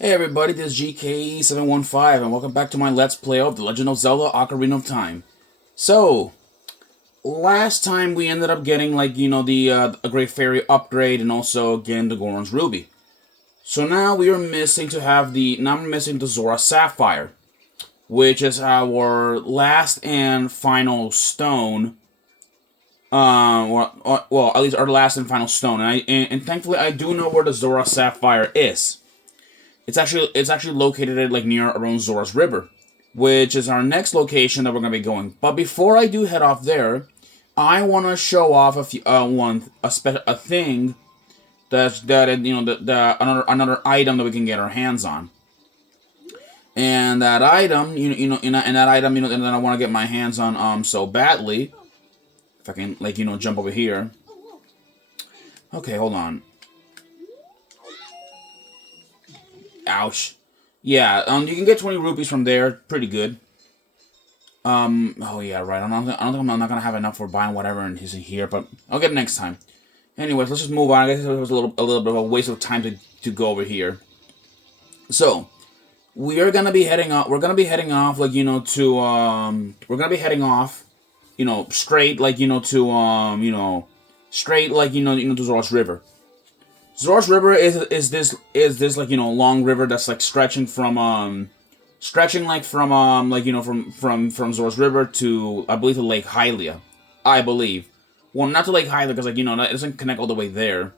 Hey everybody, this is GK715 and welcome back to my Let's Play of The Legend of Zelda Ocarina of Time. So, last time we ended up getting, the a Great Fairy upgrade and also getting the Goron's Ruby. So now we are missing now I'm missing the Zora Sapphire, which is our last and final stone. Well, at least our last and final stone. And thankfully I do know where the Zora Sapphire is. It's actually located at near around Zora's River, which is our next location that we're gonna be going. But before I do head off there, I want to show off a thing another item that we can get our hands on. And that item, and that item, and then I want to get my hands on so badly. If I can jump over here. Okay, hold on. Ouch. Yeah, you can get 20 rupees from there. Pretty good. Oh yeah, right. I don't think I'm not gonna have enough for buying whatever and is in here, but I'll get it next time. Anyways, let's just move on. I guess it was a little bit of a waste of time to go over here. So, we are gonna be heading off. We're gonna be heading off, we're gonna be heading off, straight, straight, to Zora's River. Zora's River is this long river that's stretching from from Zora's River to, I believe, to Lake Hylia. I believe. Well, not to Lake Hylia because it doesn't connect all the way there.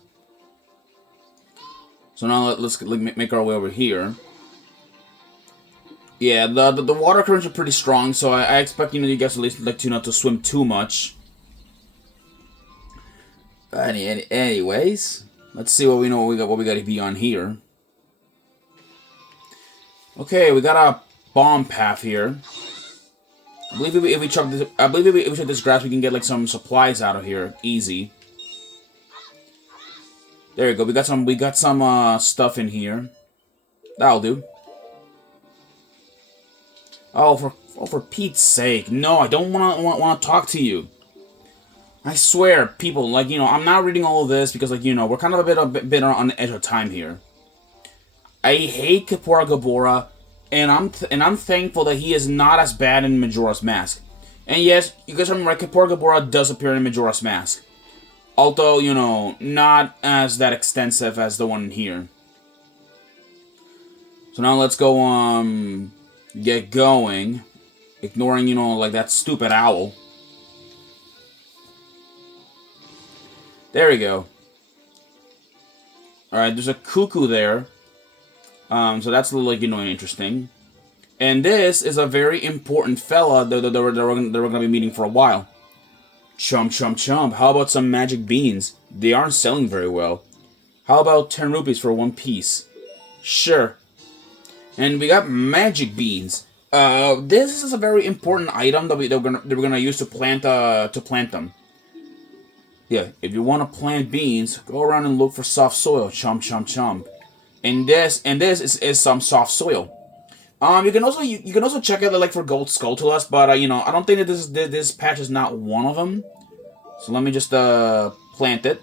So now let's make our way over here. Yeah, the water currents are pretty strong, so I expect you guys at least not to swim too much. Anyways. Let's see what we got to be on here. Okay, we got a bomb path here. I believe if we chop this grass, we can get some supplies out of here, easy. There you go. We got some stuff in here. That'll do. Oh, for Pete's sake! No, I don't want to talk to you. I swear, people, I'm not reading all of this because, we're kind of a bit on the edge of time here. I hate Kapora Gabora, and I'm thankful that he is not as bad in Majora's Mask. And yes, you guys remember, Kapora Gabora does appear in Majora's Mask. Although, not as that extensive as the one in here. So now let's go, get going. Ignoring, that stupid owl. There we go. Alright, there's a cuckoo there. So that's a little, interesting. And this is a very important fella that we're going to be meeting for a while. Chump, chump, chump. How about some magic beans? They aren't selling very well. How about 10 rupees for one piece? Sure. And we got magic beans. This is a very important item that we're gonna use to plant them. Yeah, if you want to plant beans, go around and look for soft soil. Chomp, chomp, chomp. And this is some soft soil. You can also check it for gold skulltulas, but I don't think that this patch is not one of them. So let me just plant it.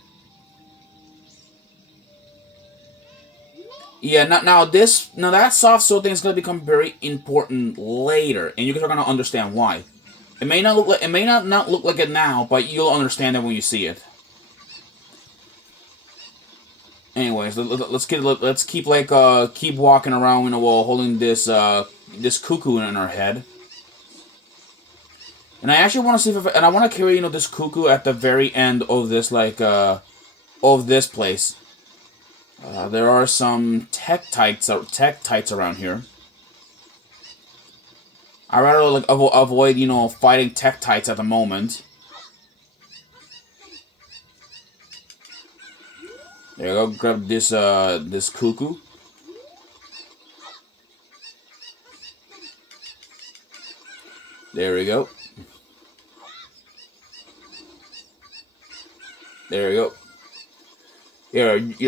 Yeah, now that soft soil thing is gonna become very important later, and you guys are gonna understand why. It may not look like it now, but you'll understand it when you see it. Anyways, let's keep walking around while holding this cuckoo in our head. And I actually want to see I want to carry this cuckoo at the very end of this of this place. There are some Tektites around here. I'd rather avoid fighting Tektites at the moment. There you go. Grab this cuckoo. There we go. There we go.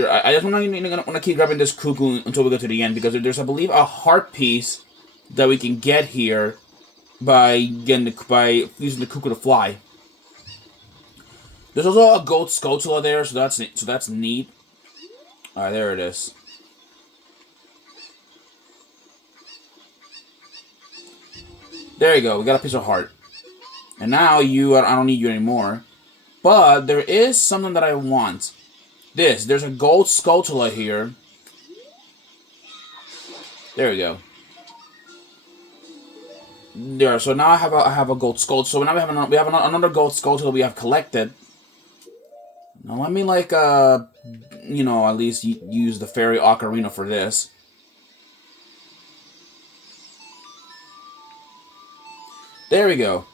I just want to keep grabbing this cuckoo until we get to the end because there's, I believe, a heart piece that we can get here by using the cuckoo to fly. There's also a gold skulltula there, so that's neat. Alright, there it is. There you go. We got a piece of heart. And now you, I don't need you anymore. But there is something that I want. There's a gold Skulltula here. There we go. There, so now I have a gold Skull. So now we have another gold Skulltula we have collected. Now let me like you know, at least use the fairy Ocarina for this. There we go.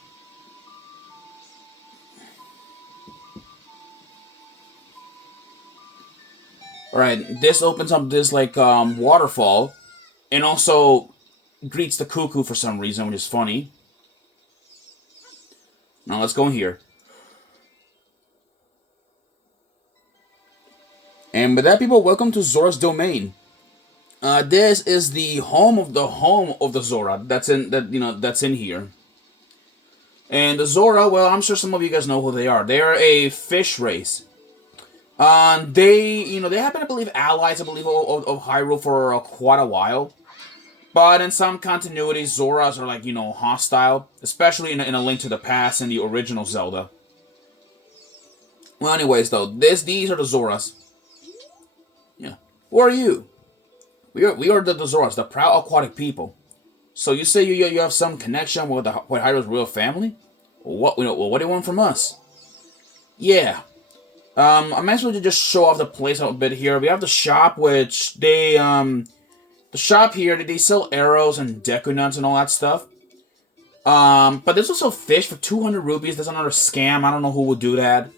Alright, this opens up this like waterfall, and also greets the cuckoo for some reason, which is funny. Now let's go in here. And with that, people, welcome to Zora's Domain. This is the home of the Zora that's in here. And the Zora, well, I'm sure some of you guys know who they are. They are a fish race. They have been, I believe, allies, I believe, of Hyrule for quite a while. But in some continuity, Zoras are like, hostile, especially in A Link to the Past and the original Zelda. Well, anyways, though, these are the Zoras. Yeah. Who are you? We are the Zoras, the proud aquatic people. So you say you have some connection with Hyrule's royal family? What do you want from us? Yeah. I might as well just show off the place a bit here. We have the shop, which they the shop here, they sell arrows and Deku Nuts and all that stuff. But there's also fish for 200 rupees. That's another scam. I don't know who would do that.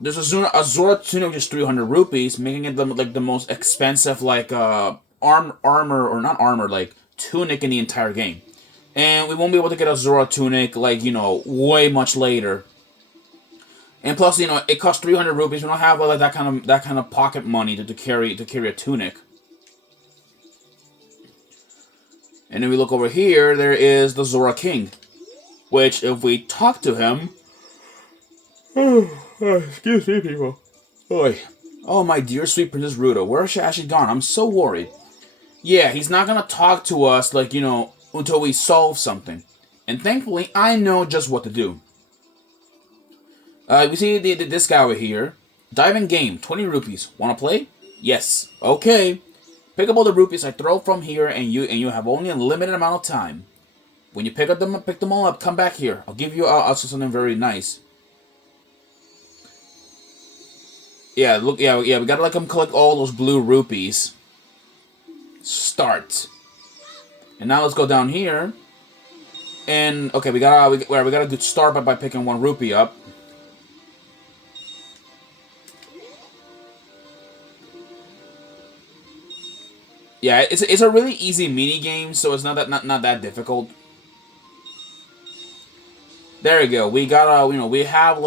There's a Zora tunic, which is 300 rupees, making it the most expensive armor, or not armor, like tunic in the entire game. And we won't be able to get a Zora tunic way much later. And plus, it costs 300 rupees. We don't have that kind of pocket money to carry a tunic. And then we look over here. There is the Zora King, which if we talk to him, excuse me, people. Oi. Oh, my dear sweet Princess Ruto, where has she actually gone? I'm so worried. Yeah, he's not gonna talk to us until we solve something. And thankfully, I know just what to do. We see this guy over here. Diving game, 20 rupees. Wanna play? Yes. Okay. Pick up all the rupees I throw from here, and you have only a limited amount of time. When you pick them all up, come back here. I'll give you something very nice. Yeah, look, yeah, we gotta collect all those blue rupees. Start. And now let's go down here. And okay, we got a good start by picking 1 rupee up. Yeah, it's a really easy mini game, so it's not that difficult. There you go. We got we have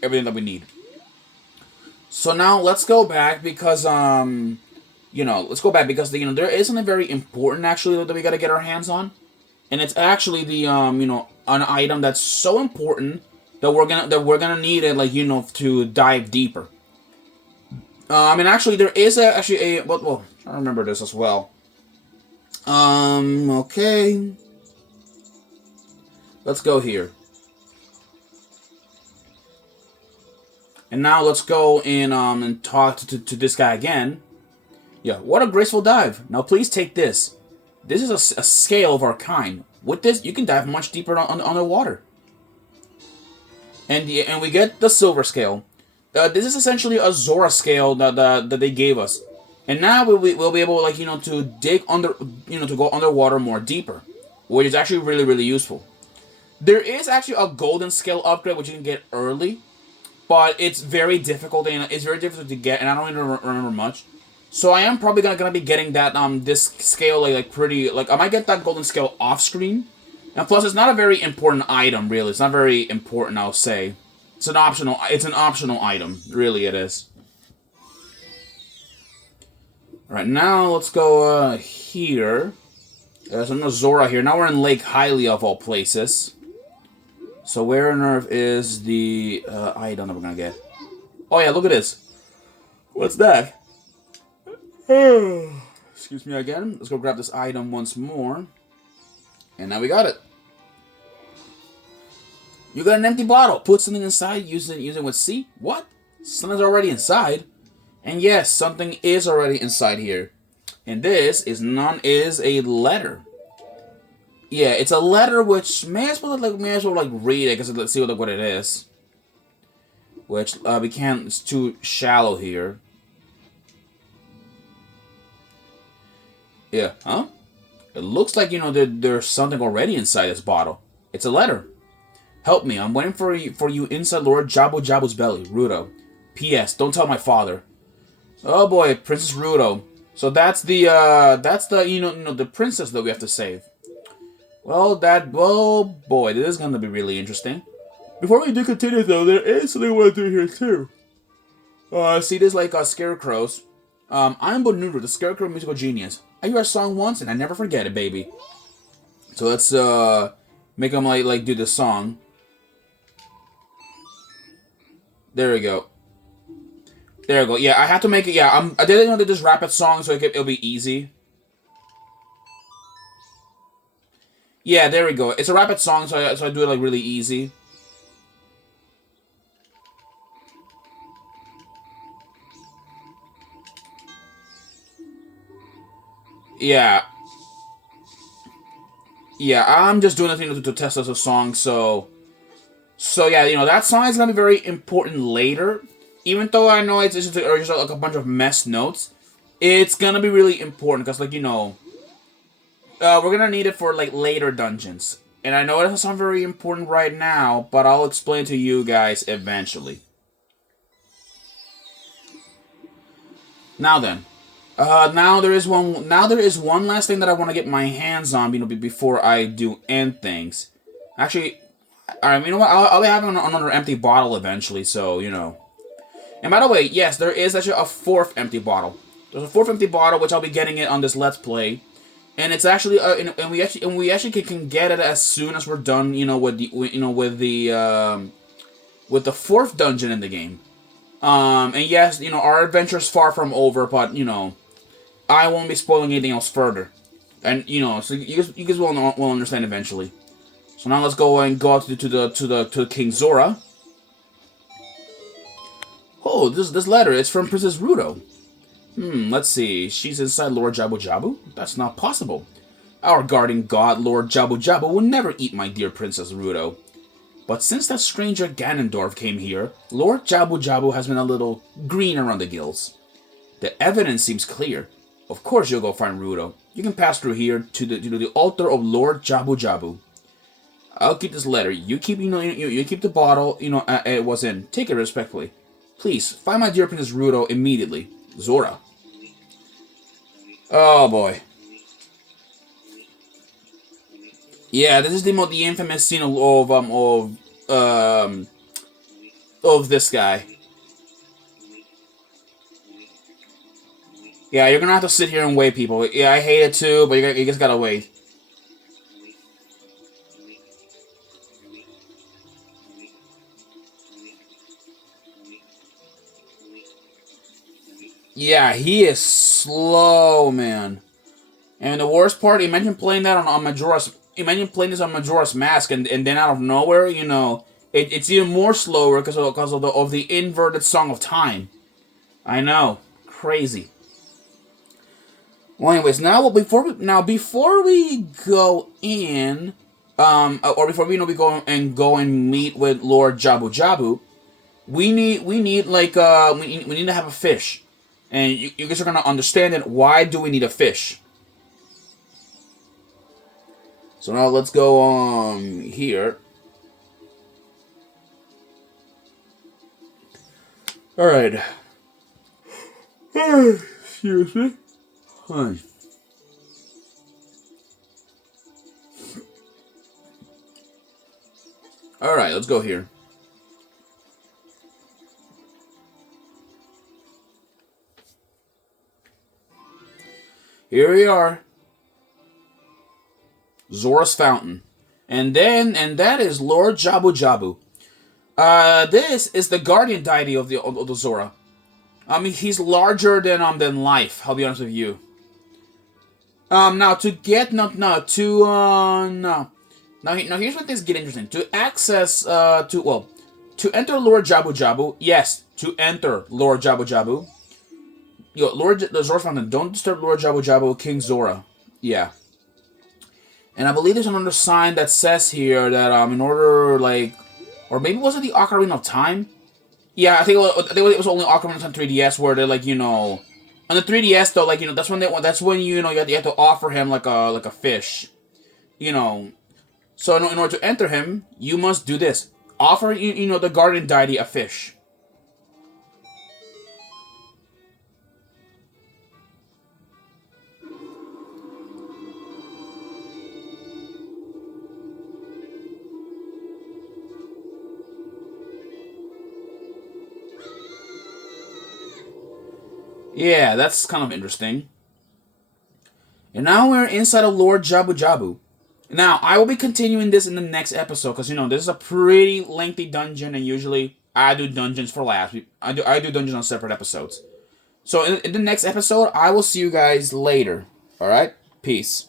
everything that we need. So now let's go back because there is something very important actually that we got to get our hands on, and it's actually the an item that's so important that we're gonna need it to dive deeper. Actually there is well, I remember this as well. Okay. Let's go here. And now let's go in and talk to this guy again. Yeah, what a graceful dive. Now please take this. This is a scale of our kind. With this, you can dive much deeper underwater. And we get the silver scale. This is essentially a Zora scale that they gave us. And now we'll be able to dig under to go underwater more deeper, which is actually really, really useful. There is actually a golden scale upgrade which you can get early, but it's very difficult and it's very difficult to get, and I don't even remember much. So I am probably gonna be getting that this scale I might get that golden scale off screen. And plus, it's not a very important item really. It's not very important, I'll say. It's an optional item, really it is. Alright, now let's go here. There's another Zora here. Now we're in Lake Hylia of all places. So where on earth is the item that we're gonna get? Oh yeah, look at this. What's that? Excuse me again. Let's go grab this item once more. And now we got it. You got an empty bottle. Put something inside. Use it with C. What? Something's already inside. And yes, something is already inside here. And this is a letter. Yeah, it's a letter which may as well read it because let's see what it is. Which we can't. It's too shallow here. Yeah, huh? It looks like there's something already inside this bottle. It's a letter. Help me! I'm waiting for you inside Lord Jabu Jabu's belly, Rudo. P.S. Don't tell my father. Oh boy, Princess Rudo. So that's the the princess that we have to save. Well, boy, this is gonna be really interesting. Before we do continue, though, there is something I want to do here too. See, there's like scarecrows. I'm Bonuru, the scarecrow musical genius. I hear a song once and I never forget it, baby. So let's make them like do the song. There we go. There we go. Yeah, I have to make it. Yeah, I didn't know this rapid song, so it'll be easy. Yeah, there we go. It's a rapid song, so I do it like really easy. Yeah. Yeah, I'm just doing it to test as a song, so yeah, that song is gonna be very important later. Even though I know it's just like a bunch of mess notes, it's gonna be really important because we're gonna need it for like later dungeons. And I know it doesn't sound very important right now, but I'll explain to you guys eventually. Now then. Now there is one last thing that I want to get my hands on, before I do end things. Actually, alright, you know what? I'll be having another empty bottle eventually, so And by the way, yes, there is actually a fourth empty bottle. There's a fourth empty bottle, which I'll be getting it on this Let's Play, and it's actually and we actually can get it as soon as we're done, with the fourth dungeon in the game. And yes, our adventure's far from over, but I won't be spoiling anything else further. And so you guys will understand eventually. So now let's go up to King Zora. Oh, this letter is from Princess Rudo. Let's see. She's inside Lord Jabu Jabu? That's not possible. Our guardian god, Lord Jabu Jabu, will never eat my dear Princess Rudo. But since that stranger Ganondorf came here, Lord Jabu Jabu has been a little green around the gills. The evidence seems clear. Of course you'll go find Rudo. You can pass through here to the altar of Lord Jabu Jabu. I'll keep this letter. You keep you keep the bottle it was in. Take it respectfully. Please find my dear Princess Rudo immediately. Zora. Oh boy. Yeah, this is the infamous scene of this guy. Yeah, you're gonna have to sit here and wait, people. Yeah, I hate it too, but you just gotta wait. Yeah, he is slow, man. And the worst part, imagine playing that on Majora's. Imagine playing this on Majora's Mask, and then out of nowhere, it's even more slower because of the inverted Song of Time. I know, crazy. Well, anyways, before we go in, or before we go and meet with Lord Jabu Jabu, we need to have a fish. And you guys are going to understand it. Why do we need a fish? So now let's go on here. Alright. Excuse me. Hi. Alright, let's go here. Here we are. Zora's Fountain. And that is Lord Jabu Jabu. This is the guardian deity of the Zora. I mean, he's larger than life, I'll be honest with you. Now to get, no. Now here's where things get interesting. To access, to enter Lord Jabu Jabu, yes, to enter Lord Jabu Jabu. Yo, the Zora's Fountain, don't disturb Lord Jabu Jabu, King Zora. Yeah. And I believe there's another sign that says here that, in order, like, or maybe was it the Ocarina of Time? Yeah, I think it was only Ocarina of Time 3DS where they're like, on the 3DS though, like, that's when you have to offer him like a fish, So in order to enter him, you must do this: offer the guardian deity a fish. Yeah, that's kind of interesting. And now we're inside of Lord Jabu Jabu. Now, I will be continuing this in the next episode, because, this is a pretty lengthy dungeon, and usually I do dungeons for last. I do dungeons on separate episodes. So, in the next episode, I will see you guys later. Alright? Peace.